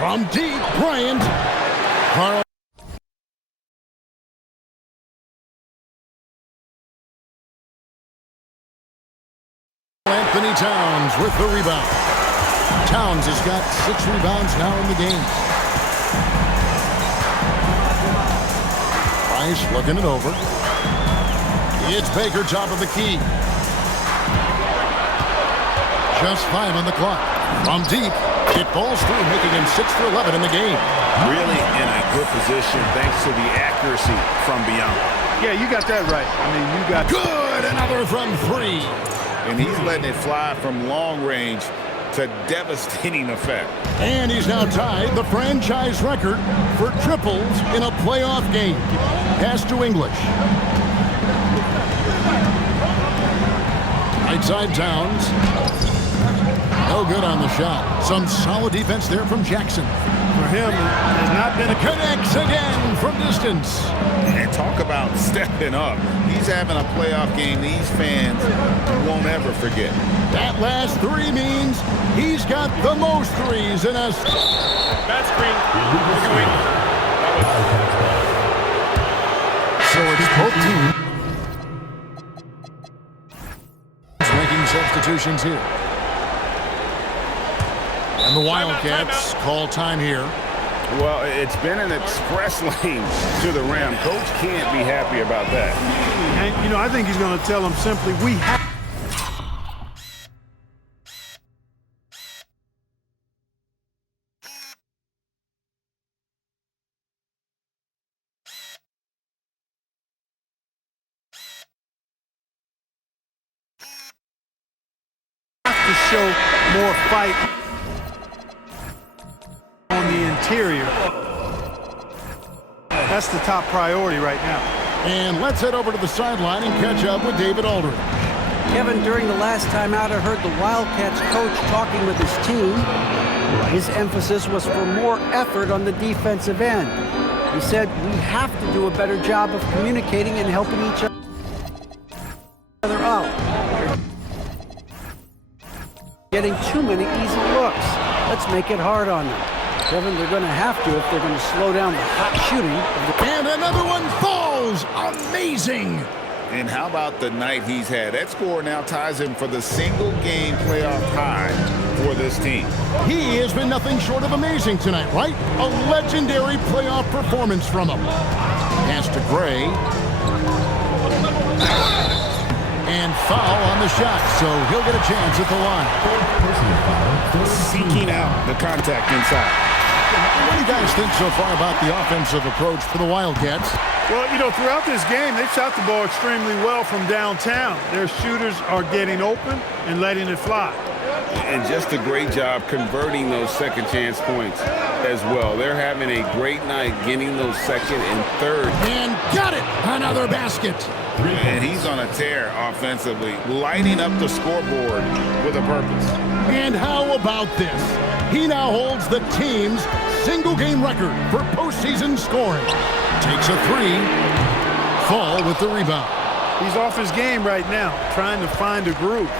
From deep, Bryant. Carl. Anthony Towns with the rebound. Towns has got 6 rebounds now in the game. Price looking it over. It's Baker, top of the key. Just 5 on the clock. From deep, it falls through, making him 6 for 11 in the game. Really in a good position thanks to the accuracy from beyond. Yeah, you got that right. I mean, you got... Good! Another from 3. And he's letting it fly from long range to devastating effect. And he's now tied the franchise record for triples in a playoff game. Pass to English. Right side Towns. No good on the shot. Some solid defense there from Jackson. For him, has not been a... Connects again from distance. And talk about stepping up. He's having a playoff game these fans won't ever forget. That last 3 means he's got the most threes in us. Bad screen. So it's both teams making substitutions here. And the Wildcats call time here. Well, it's been an express lane to the rim. Coach can't be happy about that. And, you know, I think he's going to tell them simply, we have to show more fight on the interior. That's the top priority right now. And let's head over to the sideline and catch up with David Aldridge. Kevin, during the last time out, I heard the Wildcats coach talking with his team. His emphasis was for more effort on the defensive end. He said we have to do a better job of communicating and helping each other out. Getting too many easy looks. Let's make it hard on them. Kevin, they're going to have to if they're going to slow down the hot shooting. And another one falls. Amazing. And how about the night he's had? That score now ties him for the single-game playoff high for this team. He has been nothing short of amazing tonight, right? A legendary playoff performance from him. Pass to Gray. And foul on the shot, so he'll get a chance at the line. Seeking out the contact inside. What do you guys think so far about the offensive approach for the Wildcats? Well, you know, throughout this game, they've shot the ball extremely well from downtown. Their shooters are getting open and letting it fly. And just a great job converting those second chance points as well. They're having a great night getting those second and third. And got it! Another basket. And he's on a tear offensively, lighting up the scoreboard with a purpose. And how about this? He now holds the team's single-game record for postseason scoring. Takes a 3. Fall with the rebound. He's off his game right now, trying to find a groove.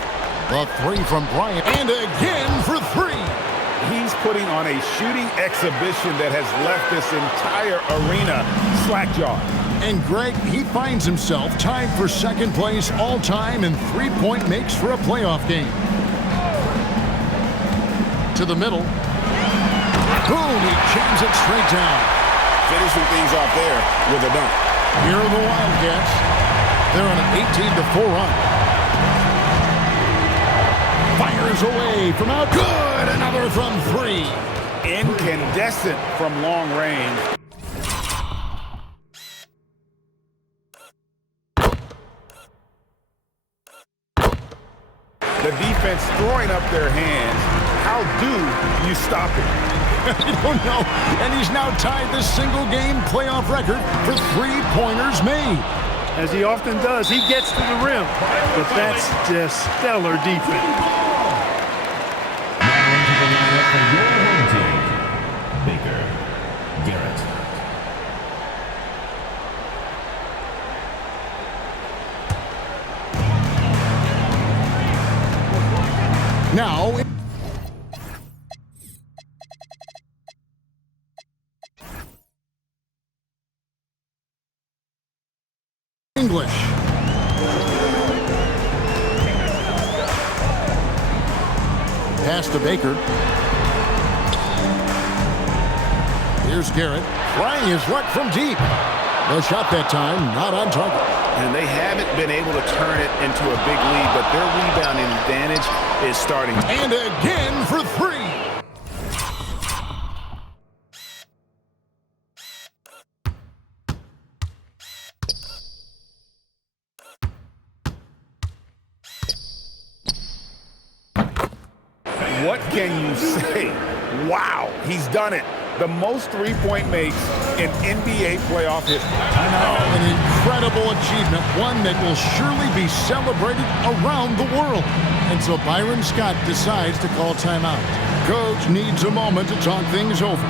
The 3 from Bryant. And again for 3. He's putting on a shooting exhibition that has left this entire arena slack-jawed. And Greg, he finds himself tied for second place all-time in three-point makes for a playoff game. To the middle. Boom, he jams it straight down. Finishing things off there with a dunk. Here are the Wildcats. They're on an 18-4 run. Fires away from out. Good! Another from 3. Incandescent from long range. The defense throwing up their hands. How do you stop it? I don't know. And he's now tied the single-game playoff record for three-pointers made. As he often does, he gets to the rim. But that's just stellar defense. Now into the lineup for your home team, Baker, Garrett. Now... English. Pass to Baker. Here's Garrett. Trying his luck from deep. No shot that time. Not on target. And they haven't been able to turn it into a big lead, but their rebounding advantage is starting. And again for three. What can you say? Wow, he's done it. The most three-point makes in NBA playoff history. An incredible achievement, one that will surely be celebrated around the world. And so Byron Scott decides to call timeout. Coach needs a moment to talk things over.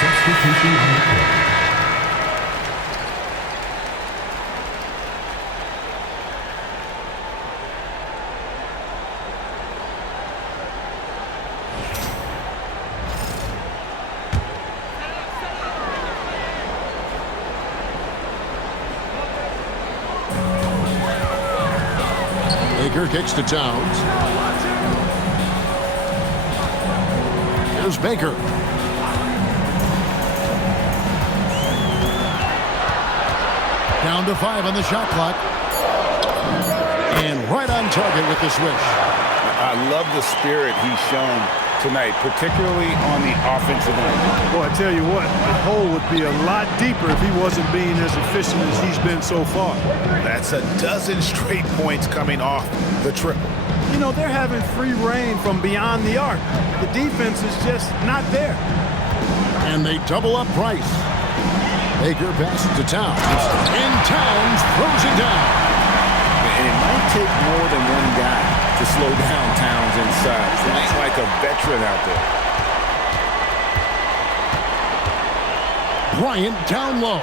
Substitution on the court. Baker kicks to Towns. Here's Baker. Down to 5 on the shot clock. And right on target with the switch. I love the spirit he's shown tonight, particularly on the offensive end. Boy, I tell you what, the hole would be a lot deeper if he wasn't being as efficient as he's been so far. That's a dozen straight points coming off the triple. You know, they're having free reign from beyond the arc. The defense is just not there. And they double up Price. Baker passes to Towns. And Towns throws it down. And it might take more than one guy to slow down Towns inside. He's like a veteran out there. Bryant down low.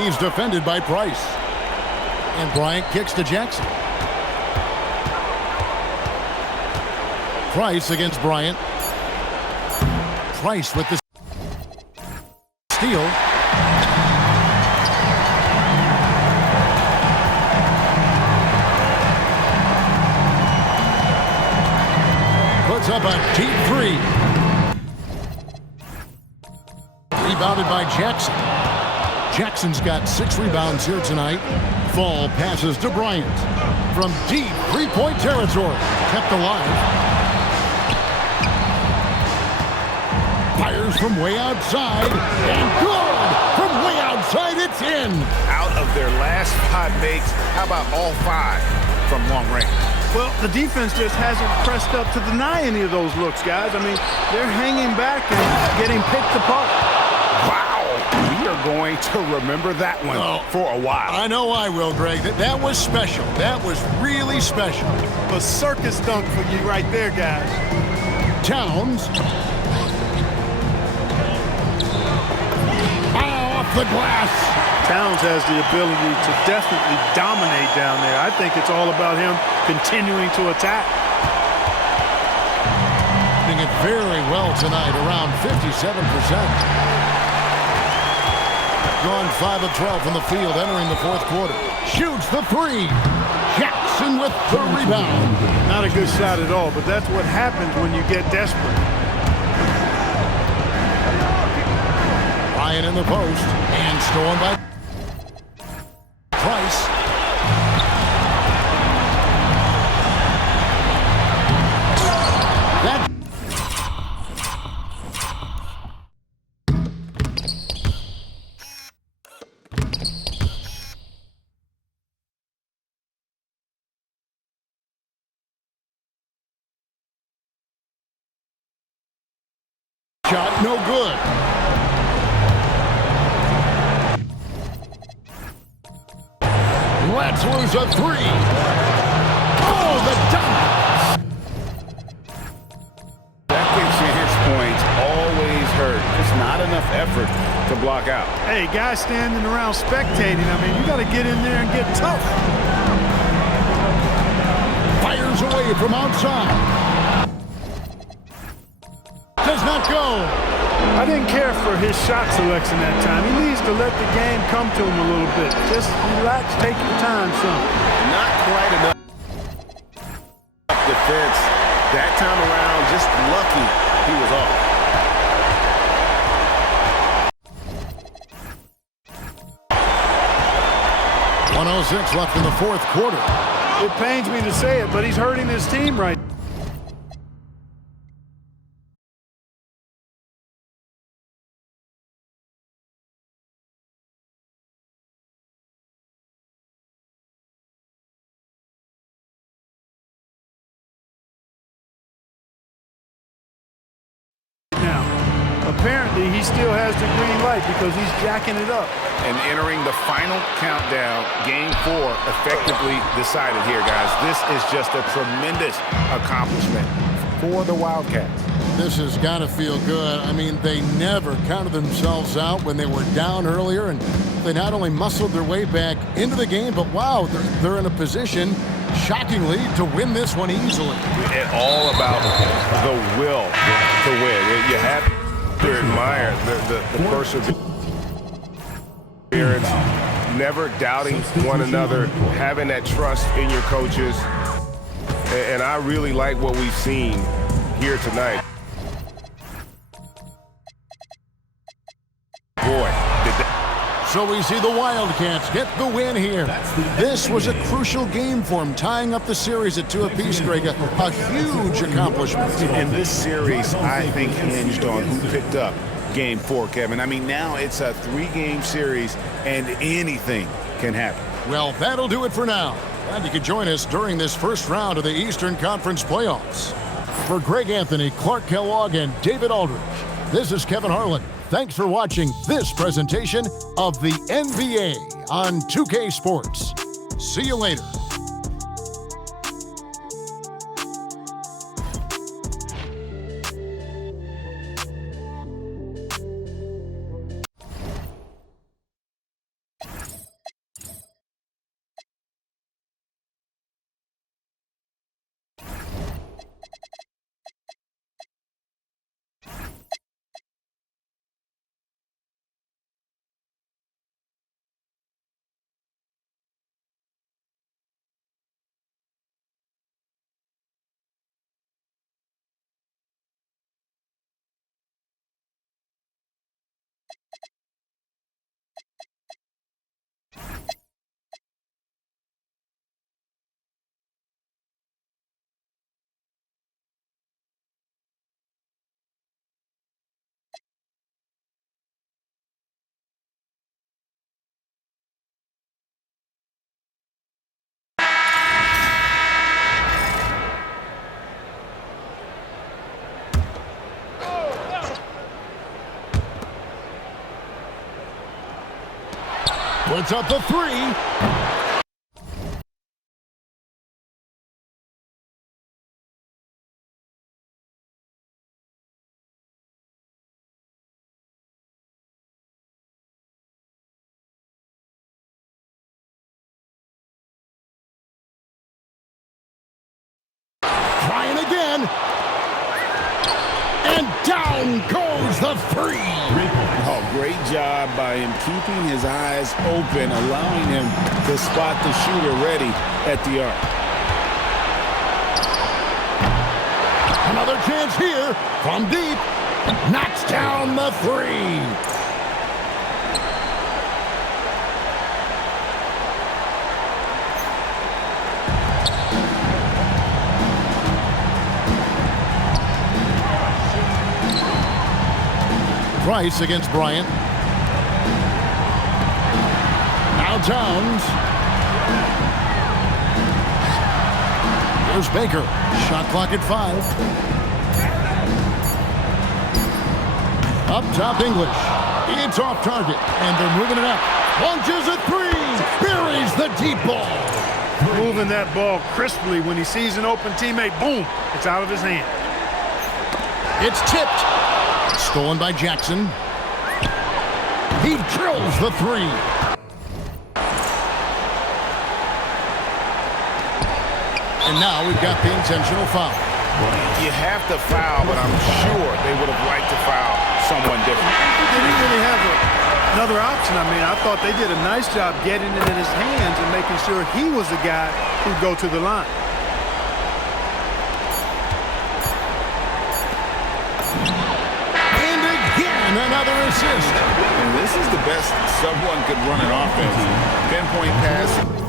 He's defended by Price. And Bryant kicks to Jackson. Price against Bryant. Price with the steal. Puts up a deep three. Rebounded by Jackson. Jackson's got 6 rebounds here tonight. Fall passes to Bryant. From deep three-point territory. Kept alive. Fires from way outside. And good! From way outside, it's in. Out of their last 5 makes, how about all 5 from long range? Well, the defense just hasn't pressed up to deny any of those looks, guys. I mean, they're hanging back and getting picked apart. Wow! We are going to remember that one for a while. I know I will, Greg. That was special. That was really special. A circus dunk for you right there, guys. Towns. Off the glass. Towns has the ability to definitely dominate down there. I think it's all about him continuing to attack. shooting it very well tonight, around 57%. Gone 5 of 12 from the field entering the fourth quarter. Shoots the three. Jackson with the rebound. Not a good shot at all, but that's what happens when you get desperate. Bryant in the post and stolen by Price. That shot no good. Let's lose a three. Oh, the dunk. Second chance points always hurt. Just not enough effort to block out. Hey, guys standing around spectating, I mean, you got to get in there and get tough. Fires away from outside. Does not go. I didn't care for his shot selection that time. He needs to let the game come to him a little bit. Just relax, take your time, son. Not quite enough defense that time around. Just lucky he was off. .106 left in the fourth quarter. It pains me to say it, but he's hurting his team right now. Apparently, he still has the green light because he's jacking it up. And entering the final countdown, Game 4 effectively decided here, guys. This is just a tremendous accomplishment for the Wildcats. This has got to feel good. I mean, they never counted themselves out when they were down earlier, and they not only muscled their way back into the game, but wow, they're in a position, shockingly, to win this one easily. And all about the will to win. You have to admire the perseverance, never doubting one another, having that trust in your coaches. And I really like what we've seen here tonight. Boy, did that. So we see the Wildcats get the win here. This was a crucial game for them, tying up the series at 2 apiece, Greg. A huge accomplishment. And this series, I think, hinged on who picked up Game 4, Kevin. I mean, now it's a 3-game series, and anything can happen. Well, that'll do it for now. Glad you could join us during this first round of the Eastern Conference playoffs. For Greg Anthony, Clark Kellogg, and David Aldridge, this is Kevin Harlan. Thanks for watching this presentation of the NBA on 2K Sports. See you later. Puts up the three. Bryant again. In goes the three. Oh, great job by him keeping his eyes open, allowing him to spot the shooter ready at the arc. Another chance here from deep. Knocks down the three. Price against Bryant. Now Towns. Here's Baker. Shot clock at 5. Up top, English. It's off target, and they're moving it up. Launches a three. Buries the deep ball. Moving that ball crisply when he sees an open teammate. Boom. It's out of his hand. It's tipped. Stolen by Jackson. He drills the three. And now we've got the intentional foul. You have to foul, but I'm sure they would have liked to foul someone different. They didn't really have another option. I mean, I thought they did a nice job getting it in his hands and making sure he was the guy who'd go to the line. Another assist. And this is the best someone could run an offense. Pinpoint pass.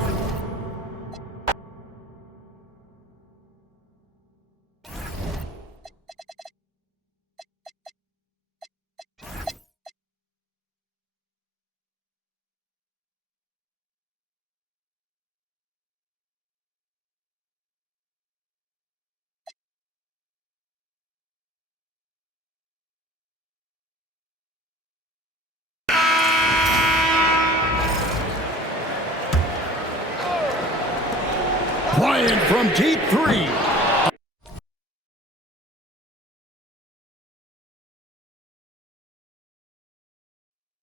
Bryant from deep three.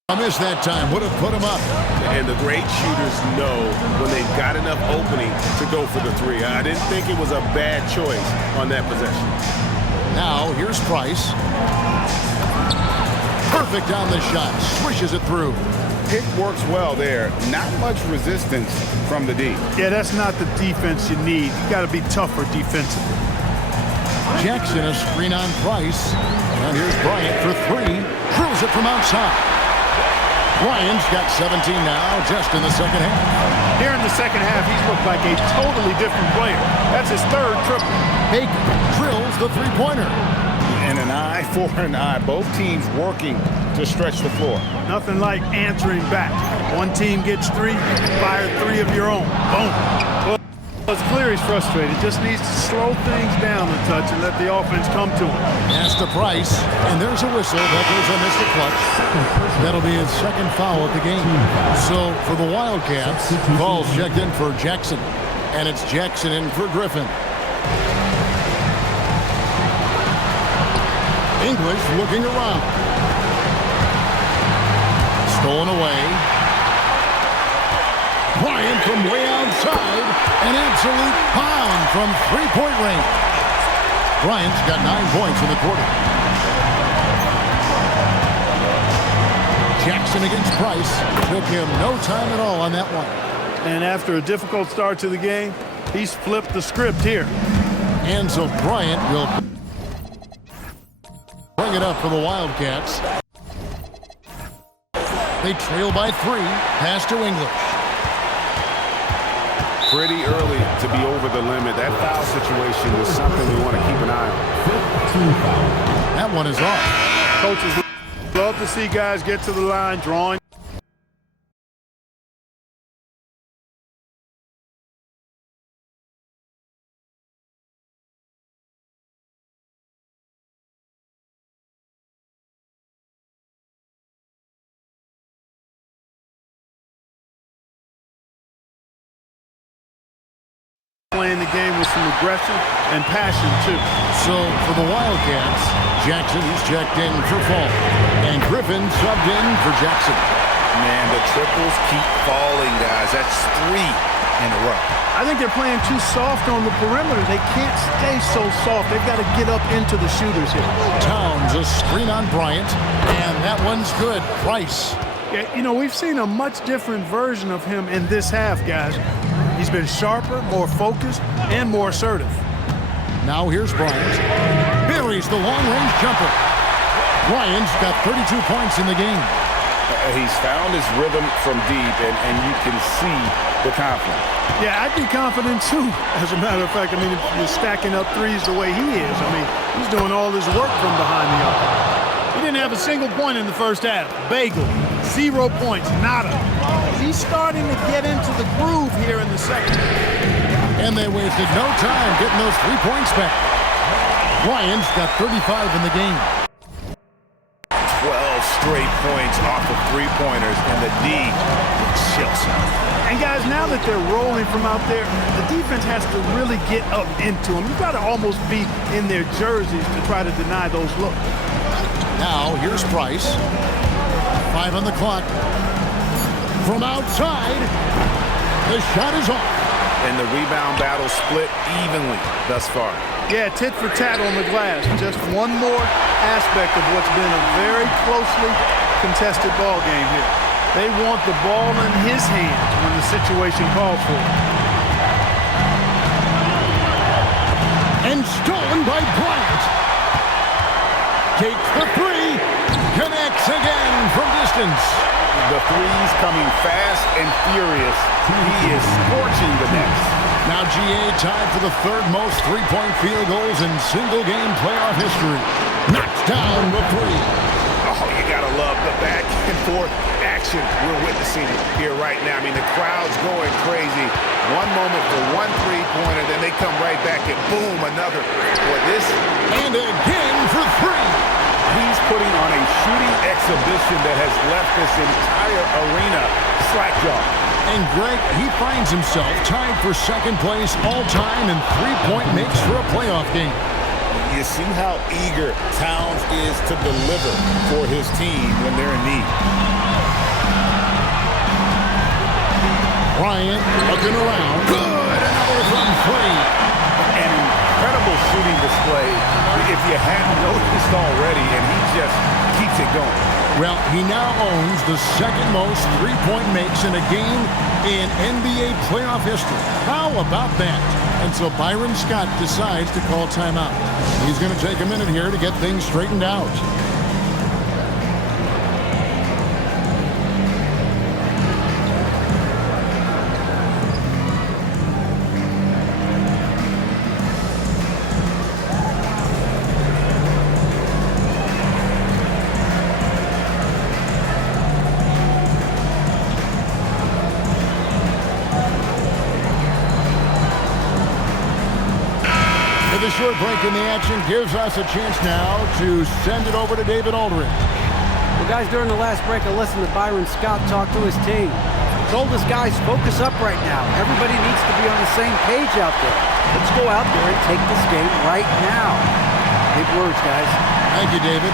I missed that time. Would have put him up. And the great shooters know when they've got enough opening to go for the three. I didn't think it was a bad choice on that possession. Now, here's Price. Perfect on the shot. Swishes it through. Pick works well there. Not much resistance from the D. Yeah, that's not the defense you need. You got to be tougher defensively. Jackson a screen on Price. And here's Bryant for three. Drills it from outside. Bryant's got 17 now, just in the second half. Here in the second half, he's looked like a totally different player. That's his third triple. Baker drills the three-pointer. And an eye for an eye. Both teams working to stretch the floor. Nothing like answering back. One team gets three, fire three of your own. Boom. Well, it's clear he's frustrated. Just needs to slow things down a touch and let the offense come to him. Pass to Price, and there's a whistle. That goes on Mr. Clutch. That'll be his second foul of the game. So for the Wildcats, ball's checked in for Jackson, and it's Jackson in for Griffin. English looking around. Stolen away. Bryant from way outside. An absolute pound from three-point range. Bryant's got 9 points in the quarter. Jackson against Price. Took him no time at all on that one. And after a difficult start to the game, he's flipped the script here. And so Bryant will bring it up for the Wildcats. They trail by 3. Pass to English. Pretty early to be over the limit. That foul situation is something we want to keep an eye on. That one is off. Coaches love to see guys get to the line, drawing. Playing the game with some aggression and passion, too. So for the Wildcats, Jackson is checked in for Fall. And Griffin subbed in for Jackson. Man, the triples keep falling, guys. That's 3 in a row. I think they're playing too soft on the perimeter. They can't stay so soft. They've got to get up into the shooters here. Towns, a screen on Bryant, and that one's good. Price. Yeah, you know, we've seen a much different version of him in this half, guys. He's been sharper, more focused, and more assertive. Now here's Bryant. Buries the long-range jumper. Bryant's got 32 points in the game. He's found his rhythm from deep, and you can see the confidence. Yeah, I'd be confident too, as a matter of fact. I mean, if you're stacking up threes the way he is, I mean, he's doing all his work from behind the arc. He didn't have a single point in the first half. Bagel, 0 points, nada. He's starting to get into the groove here in the second. And they wasted no time getting those 3 points back. Bryant's got 35 in the game. 12 straight points off of three-pointers, and the D chills. And guys, now that they're rolling from out there, the defense has to really get up into them. You've got to almost be in their jerseys to try to deny those looks. Now here's Price. 5 on the clock. From outside, the shot is off. And the rebound battle split evenly thus far. Yeah, tit for tat on the glass. Just one more aspect of what's been a very closely contested ball game here. They want the ball in his hands when the situation calls for it. And stolen by Bryant. Takes the three. Connects again from distance. The threes coming fast and furious. He is scorching the nets. Now GA tied for the third most three-point field goals in single-game playoff history. Knocks down the three. Oh, you gotta love the back and forth action we're witnessing here right now. I mean, the crowd's going crazy. One moment for one three-pointer, then they come right back and boom, another. Boy, this. And again for three. He's putting on a shooting exhibition that has left this entire arena slack-jawed. And Greg, he finds himself tied for second place all-time in three-point makes for a playoff game. You see how eager Towns is to deliver for his team when they're in need. Bryant looking around. Good! Another from three. An incredible shooting display, if you hadn't noticed already, and he just keeps it going. Well, he now owns the second most three-point makes in a game in NBA playoff history. How about that? And so Byron Scott decides to call timeout. He's going to take a minute here to get things straightened out. The short break in the action gives us a chance now to send it over to David Aldridge. Well, guys, during the last break, I listened to Byron Scott talk to his team. He told his guys, focus up right now. Everybody needs to be on the same page out there. Let's go out there and take this game right now. Big words, guys. Thank you, David.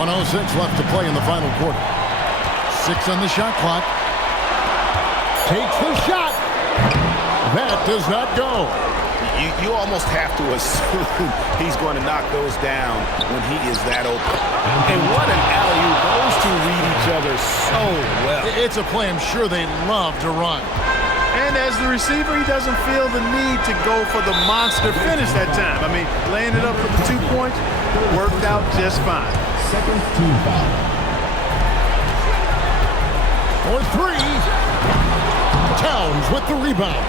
1:06 left to play in the final quarter. 6 on the shot clock. Takes the shot. That does not go. You almost have to assume he's going to knock those down when he is that open. And what an alley-oop. Those two read each other so well. It's a play I'm sure they love to run. And as the receiver, he doesn't feel the need to go for the monster finish that time. I mean, laying it up for the 2 points worked out just fine. Second team foul. For three. Towns with the rebound.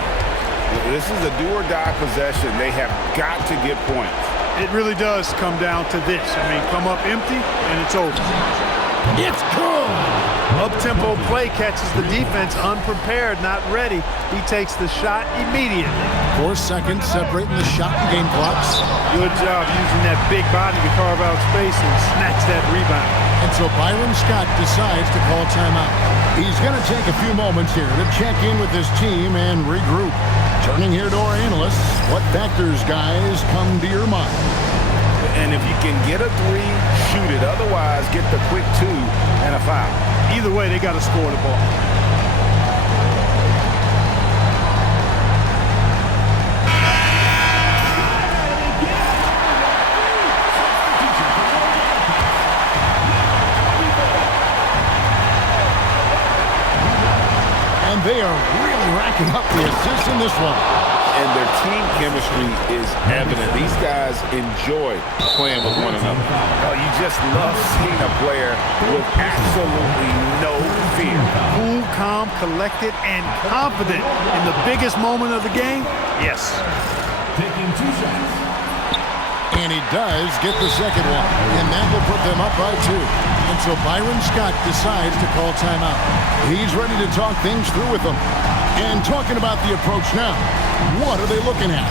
This is a do-or-die possession. They have got to get points. It really does come down to this. I mean, come up empty, and it's over. It's good. Up-tempo play catches the defense unprepared, not ready. He takes the shot immediately. 4 seconds separating the shot and game clocks. Good job using that big body to carve out space and snatch that rebound. And so Byron Scott decides to call timeout. He's going to take a few moments here to check in with his team and regroup. Turning here to our analysts, what factors, guys, come to your mind? And if you can get a three, shoot it. Otherwise, get the quick 2 and a foul. Either way, they got to score the ball. And they are really racking up the assists in this one. And their team chemistry is evident. These guys enjoy playing with one another. Oh, you just love seeing a player with absolutely no fear. Cool, calm, collected, and confident in the biggest moment of the game. Yes. Taking 2 shots. And he does get the second one. And that will put them up by 2. And so Byron Scott decides to call timeout. He's ready to talk things through with them. And talking about the approach now, what are they looking at?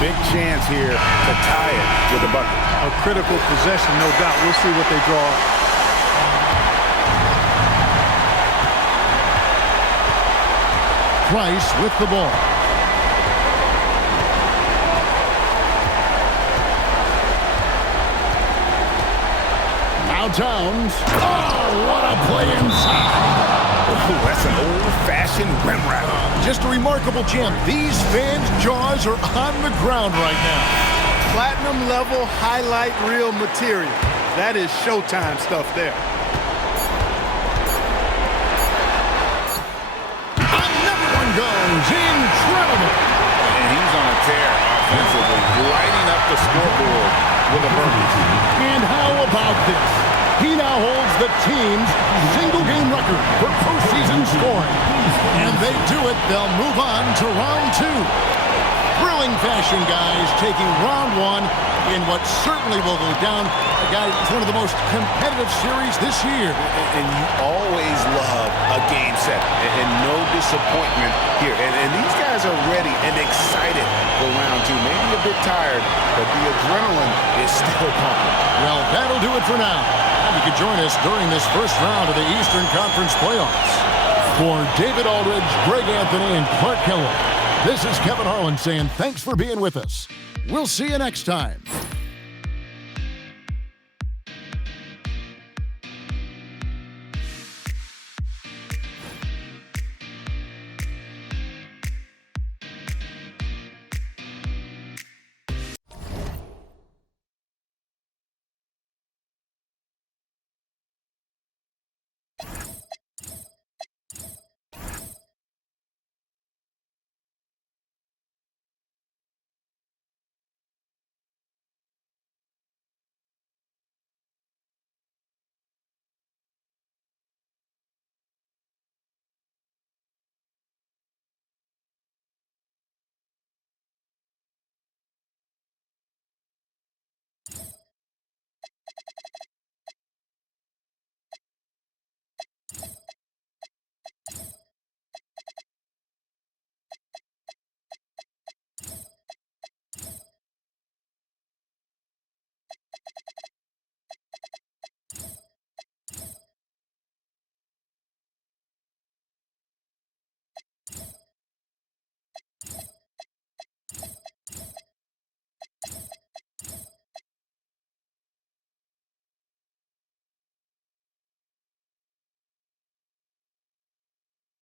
Big chance here to tie it with a bucket. A critical possession, no doubt. We'll see what they draw. Price with the ball. Now Towns. Oh, what a play inside. Ooh, that's an old-fashioned rim wrap. Just a remarkable jam. These fans' jaws are on the ground right now. Platinum level highlight reel material. That is Showtime stuff there. Another one goes. Incredible. And he's on a tear offensively, lighting up the scoreboard with a burger. And how about this? He now holds the team's single-game record for postseason scoring. And they do it. They'll move on to round 2. Thrilling fashion, guys, taking round 1 in what certainly will go down. Guys, it's one of the most competitive series this year. And you always love a game set and no disappointment here. And these guys are ready and excited for round 2. Maybe a bit tired, but the adrenaline is still pumping. Well, that'll do it for now. And you can join us during this first round of the Eastern Conference playoffs. For David Aldridge, Greg Anthony, and Clark Keller, this is Kevin Harlan saying thanks for being with us. We'll see you next time.